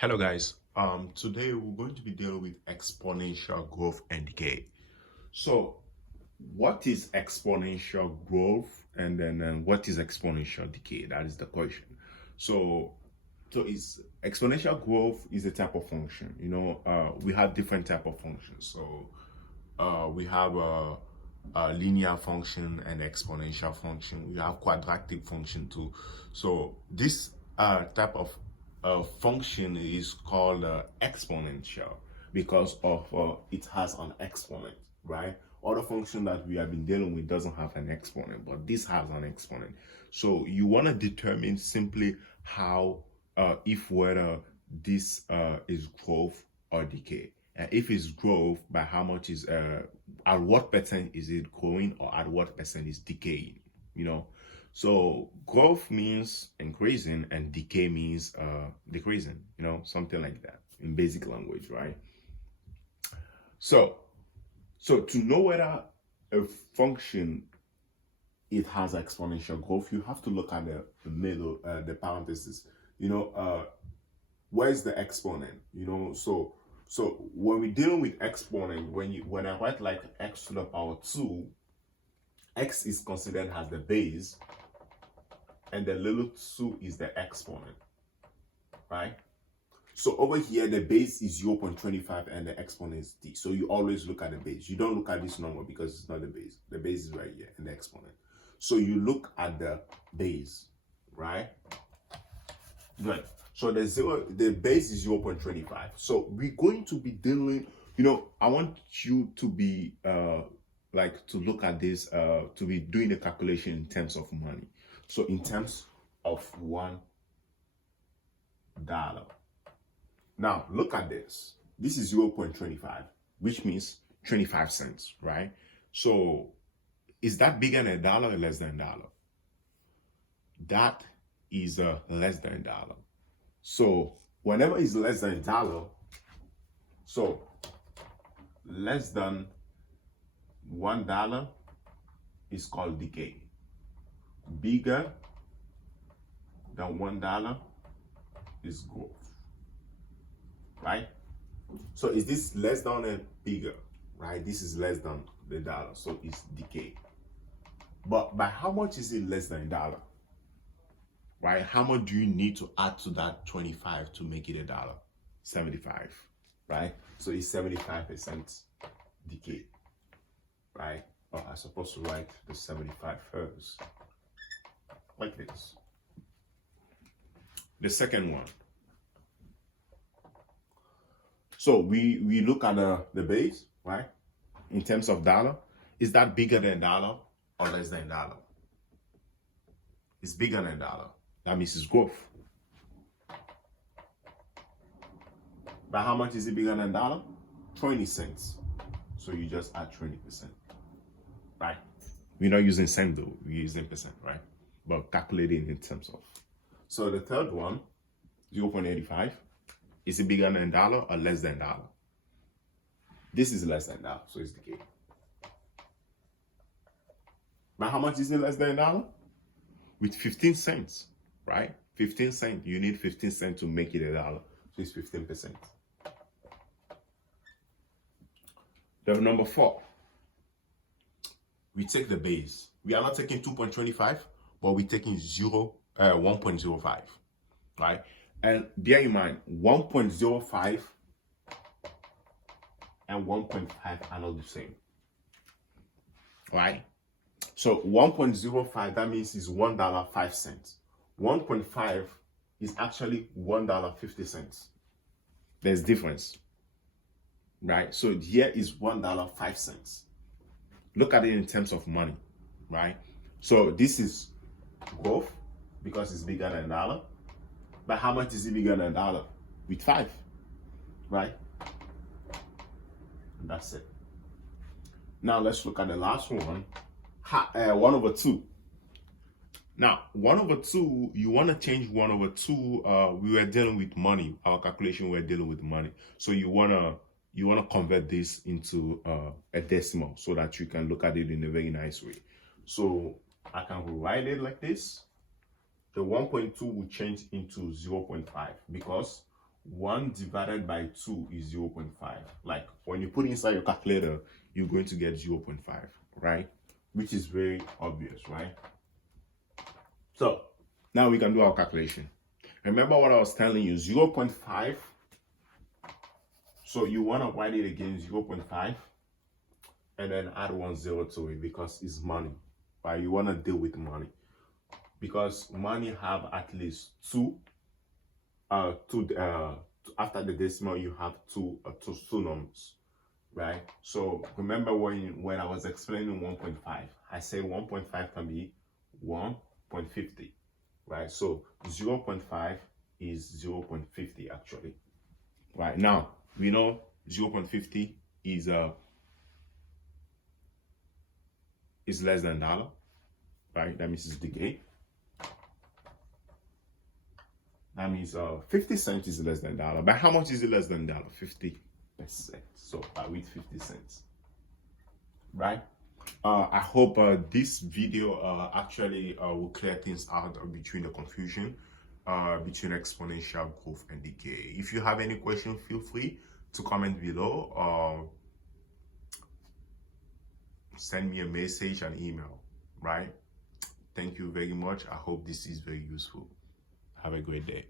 Hello guys, today we're going to be dealing with exponential growth and decay. So what is exponential growth and then what is exponential decay? That is the question. So is exponential growth is a type of function. We have different type of functions. So we have a linear function and exponential function. We have quadratic function too. So this type of function is called exponential because of it has an exponent, right? Other function that we have been dealing with doesn't have an exponent, but this has an exponent. So you want to determine simply how, if whether this is growth or decay. If it's growth, by how much is at what percent is it growing, or at what percent is decaying? So growth means increasing and decay means decreasing. Something like that in basic language, right? So to know whether a function it has exponential growth, you have to look at the middle, the parenthesis. Where's the exponent? So when we're dealing with exponent, when I write like x to the power 2, x is considered as the base, and the little 2 is the exponent, right? So over here, the base is 0.25 and the exponent is d. So you always look at the base. You don't look at this number because it's not the base. The base is right here and the exponent. So you look at the base, right? Good. So the base is 0.25. So we're going to be dealing, I want you to be to look at this, to be doing the calculation in terms of money. So in terms of $1. Now look at this. This is 0.25, which means 25 cents, right? So is that bigger than $1 or less than $1? That is less than $1. So whenever it's less than $1, so less than $1 is called decay. Bigger than $1 is growth, right? So is this less than and bigger, right? This is less than the dollar, so it's decay. But by how much is it less than $1? Right? How much do you need to add to that 25 to make it $1? 75, right? So it's 75% decay, right? Oh, I'm supposed to write the 75 first, like this. The second one. So we look at the base, right? In terms of dollar, is that bigger than $1 or less than $1? It's bigger than $1. That means it's growth. By how much is it bigger than $1? 20 cents. So you just add 20%, right? We're not using cent though, we're using percent, right? But calculating in terms of. So the third one, 0.85. Is it bigger than $1 or less than $1? This is less than $1, so it's decay. By how much is it less than $1? With 15 cents, right? 15 cents, you need 15 cents to make it $1, so it's 15%. The number 4, we take the base. We are not taking 2.25, but we're taking 1.05, right? And bear in mind, 1.05 and 1.5 are not the same, right? So 1.05, that means is $1.05. 1.5 is actually $1.50. There's difference, right? So here is $1.05. Look at it in terms of money, right? So this is growth because it's bigger than $1. But how much is it bigger than $1? With 5, right? And that's it. Now let's look at the last one, 1/2. Now 1/2, you want to change 1/2. We were dealing with money. Our calculation, we were dealing with money. So you wanna convert this into a decimal so that you can look at it in a very nice way. So I can write it like this. The 1.2 will change into 0.5 because 1 divided by 2 is 0.5. Like when you put inside your calculator, you're going to get 0.5, right? Which is very obvious, right? So now we can do our calculation. Remember what I was telling you, 0.5. So you want to write it again, 0.5, and then add 1 0 to it because it's money, right? You want to deal with money because money have at least after the decimal you have two numbers, right? So remember when I was explaining 1.5, I said 1.5 can be 1.50, right? So 0.5 is 0.50 actually. Right now we know 0.50 is less than dollar, right? That means it's decay. That means 50 cents is less than dollar. But how much is it less than dollar? 50%. So with 50 cents, right? I hope this video actually will clear things out between the confusion between exponential growth and decay. If you have any question, feel free to comment below or send me a message and email, right? Thank you very much. I hope this is very useful. Have a great day.